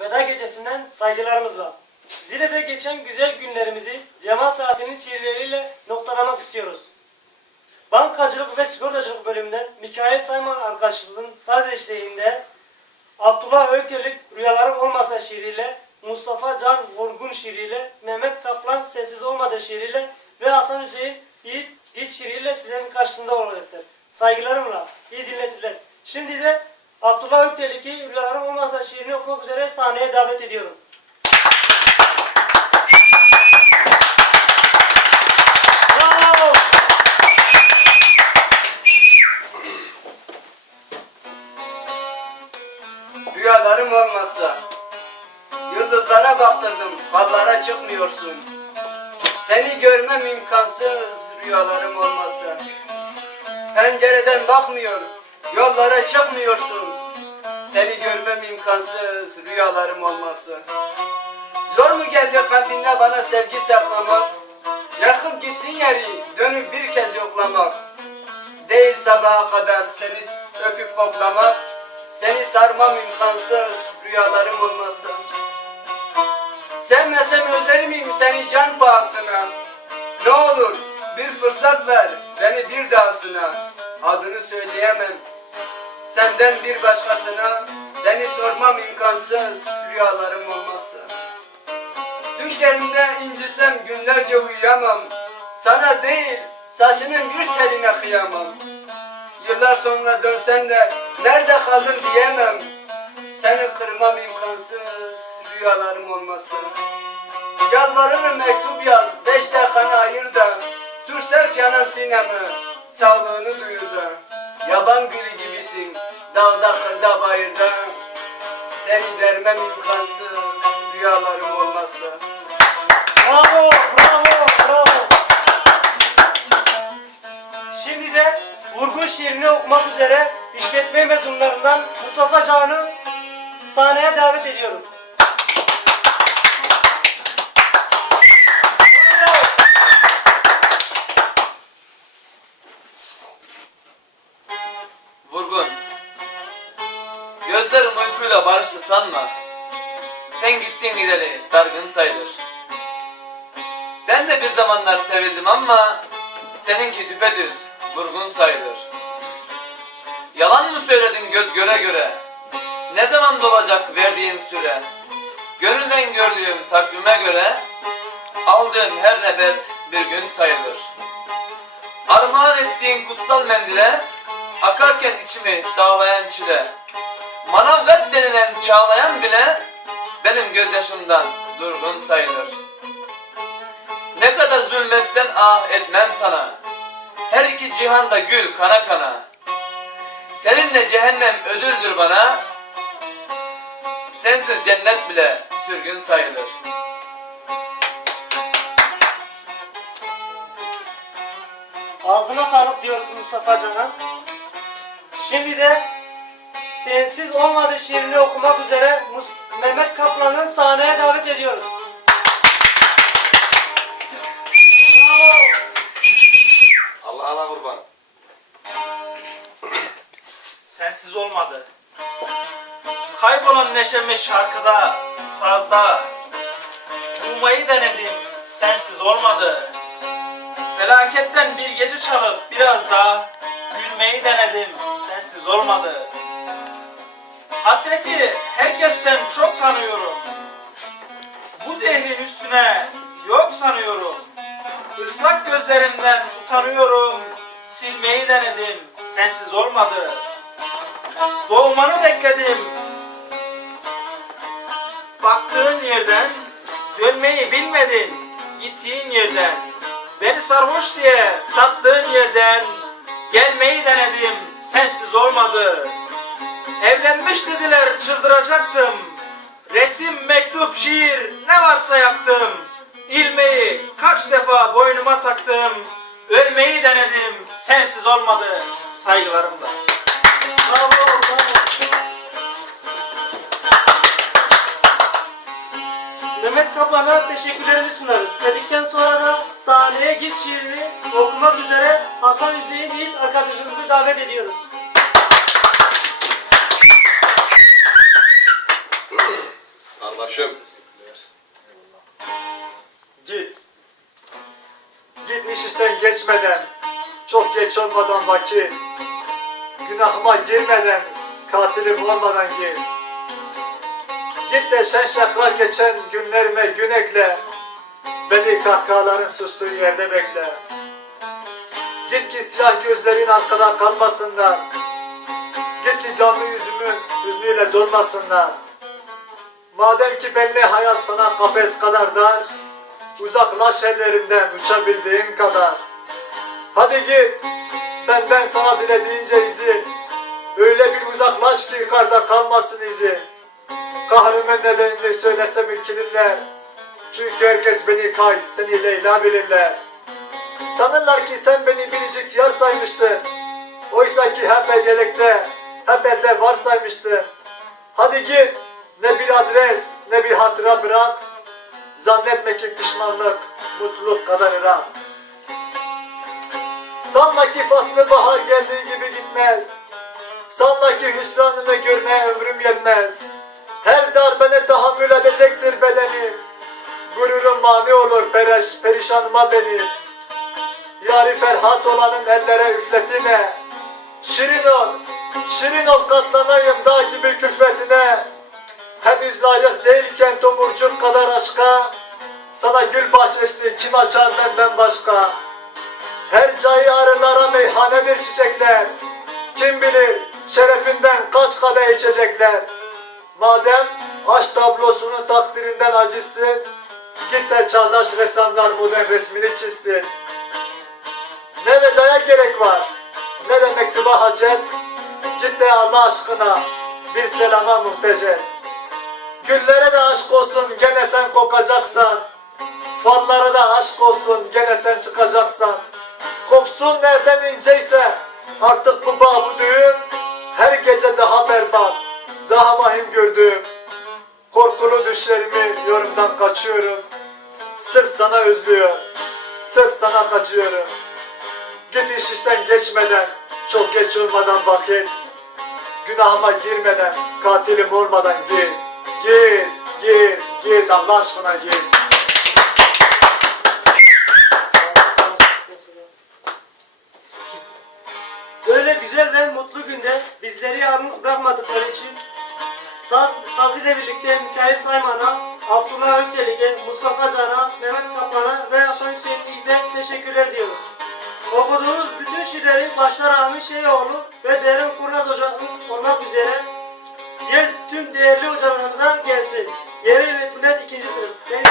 Veda gecesinden saygılarımızla. Zile'de geçen güzel günlerimizi Cemal Safi'nin şiirleriyle noktalamak istiyoruz. Bankacılık ve sigortacılık bölümünden Mikail Sayman arkadaşımızın saz eşliğinde Abdullah Öykürlük Rüyalarım Olmasa şiiriyle Mustafa Can Vurgun şiiriyle Mehmet Kaplan Sessiz Olmadı şiiriyle ve Hasan Hüseyin Yiğit, Yiğit şiiriyle sizlerin karşısında olacaktır. Saygılarımla iyi dinletiler. Şimdi de Abdullah Öktelik'i Rüyalarım Olmasa şiirini okumak üzere sahneye davet ediyorum. Rüyalarım olmazsa Yıldızlara baktırdım fallara çıkmıyorsun Seni görmem imkansız rüyalarım olmasa Pencereden bakmıyor yollara çıkmıyorsun. Seni görmem imkansız rüyalarım olmasa Zor mu geldi kalbinde bana sevgi saklamak? Yakıp gittin yeri dönüp bir kez yoklamak. Değil sabaha kadar seni öpüp koklamak. Seni sarmam imkansız rüyalarım olmazsa Sevmesem özler miyim seni can pahasına? Ne olur bir fırsat ver beni bir dahasına. Adını söyleyemem senden bir başkasına Seni sormam imkansız rüyalarım olmazsa. Düşlerimde incisem günlerce uyuyamam. Sana değil saçının gül teline kıyamam. Yıllar sonra dönsen de nerede kaldın diyemem. Seni kırmam imkansız rüyalarım olmasın Yalvarırım mektup yaz beş dakikanı ayır da. Sürserk yanan sinemi sağlığını duyur da. Yaban gülü dağda kırda bayırda Seni vermem imkansız rüyalarım olmazsa Bravo, bravo, bravo. Şimdi de vurgun şiirini okumak üzere işletme mezunlarından Mustafa Can'ı sahneye davet ediyorum. Gözlerim uykuyla barıştı sanma. Sen gittin gideli dargın sayılır. Ben de bir zamanlar sevildim ama seninki düpedüz vurgun sayılır. Yalan mı söyledin göz göre göre? Ne zaman dolacak verdiğin süre? Gönülden gördüğüm takvime göre aldığım her nefes bir gün sayılır. Armağan ettiğin kutsal mendile Akarken içimi dağlayan çile Manavgat denilen çağlayan bile Benim gözyaşımdan durgun sayılır. Ne kadar zulmetsen ah etmem sana. Her iki cihanda gül kana kana. Seninle cehennem ödüldür bana. Sensiz cennet bile sürgün sayılır. Ağzına sağlık diyoruz Mustafa Can'a. Şimdi de Sensiz Olmadı şiirini okumak üzere Mus- Mehmet Kaplan'ı sahneye davet ediyoruz. Bravo. Allah'ına kurban. sensiz olmadı. Kaybolan neşemi şarkıda, sazda. Bulmayı denedim, sensiz olmadı. Felaketten bir gece çalıp biraz da gülmeyi denedim, sensiz olmadı. Hasreti herkesten çok tanıyorum. Bu zehrin üstüne yok sanıyorum. Islak gözlerimden utanıyorum. Silmeyi denedim, sensiz olmadı. Doğmanı bekledim. Baktığın yerden dönmeyi bilmedin. Gittiğin yerden beni sarhoş diye sattığın yerden gelmeyi denedim. Sensiz olmadı. Evlenmiş dediler çıldıracaktım. Resim, mektup, şiir ne varsa yaktım. İlmeği kaç defa boynuma taktım. Ölmeyi denedim. Sensiz olmadı. Saygılarımla. Bravo, bravo. Mehmet Kaplan'a teşekkürlerimizi sunarız. Dedikten sonra da sahneye git şiirini okumak üzere Hasan Hüseyin Yiğit arkadaşımızı davet ediyoruz. Başım. Git. Git iş işten geçmeden, çok geç olmadan vakit. Günahıma girmeden, katilim olmadan git. Git de şen şaklar geçen günlerime gün ekle. Beni kahkahaların sustuğu yerde bekle. Git ki siyah gözlerin arkada kalmasınlar. Git ki gamlı yüzümün hüznüyle dolmasınlar. Madem ki belli hayat sana kafes kadar dar, uzaklaş ellerinden uçabildiğin kadar. Hadi git, benden sana dilediğince izin. Öyle bir uzaklaş ki yukarıda kalmasın izin. Kahrımın nedenini söylesem ülkelinler. Çünkü herkes beni Kays, seni Leyla bilirler. Sanırlar ki sen beni biricik yar saymıştın. Oysa ki hep yelekte, hep elde var saymıştın. Hadi git, ne bir adres, ne bir hatıra bırak. Zannetme ki pişmanlık, mutluluk kadar ırak. Sanma ki faslı bahar geldiği gibi gitmez. Sanma ki hüsranını görmeye ömrüm yetmez. Her darbene tahammül edecektir bedenim. Gururum mani olur periş, perişanıma benim. Yari Ferhat olanın ellere üfletine. Şirin ol, şirin ol katlanayım dağ gibi külfetine. Henüz layık değilken tomurcuk kadar aşka. Sana gül bahçesini kim açar benden başka? Her cayı arılara meyhanedir çiçekler. Kim bilir şerefinden kaç kadeh içecekler. Madem aşk tablosunun takdirinden acısın, git de çağdaş ressamlar modern resmini çizsin. Ne vedaya gerek var, ne de mektuba hacet, git de Allah aşkına bir selama muhtecet. Güllere de aşk olsun gene sen kokacaksan, fallara da aşk olsun gene sen çıkacaksan. Kopsun nereden inceyse artık bu bağ bu düğün her gece daha berbat, daha vahim gördüğüm. Korkulu düşlerimi yorumdan kaçıyorum. Sırf sana özlüyor, sırf sana kaçıyorum. Git iş işten geçmeden, çok geç olmadan vakit. Günahıma girmeden, katilim olmadan git. Git, git, git Allah aşkına git. Böyle güzel ve mutlu günde bizleri yalnız bırakmadıkları için Saz, Saz ile birlikte Mikail Sayman'a, Abdullah Öktelik'e, Mustafa Can'a, Mehmet Kaplan'a ve Hasan Hüseyin İz'e teşekkürler diyoruz. Okuduğumuz bütün şiirleri başta Rami Şeyoğlu ve Derin Kurnaz hocamız olmak üzere Diğer tüm değerli hocalarımıza gelsin. Yerel yönetimden ikinci sınıf. Benim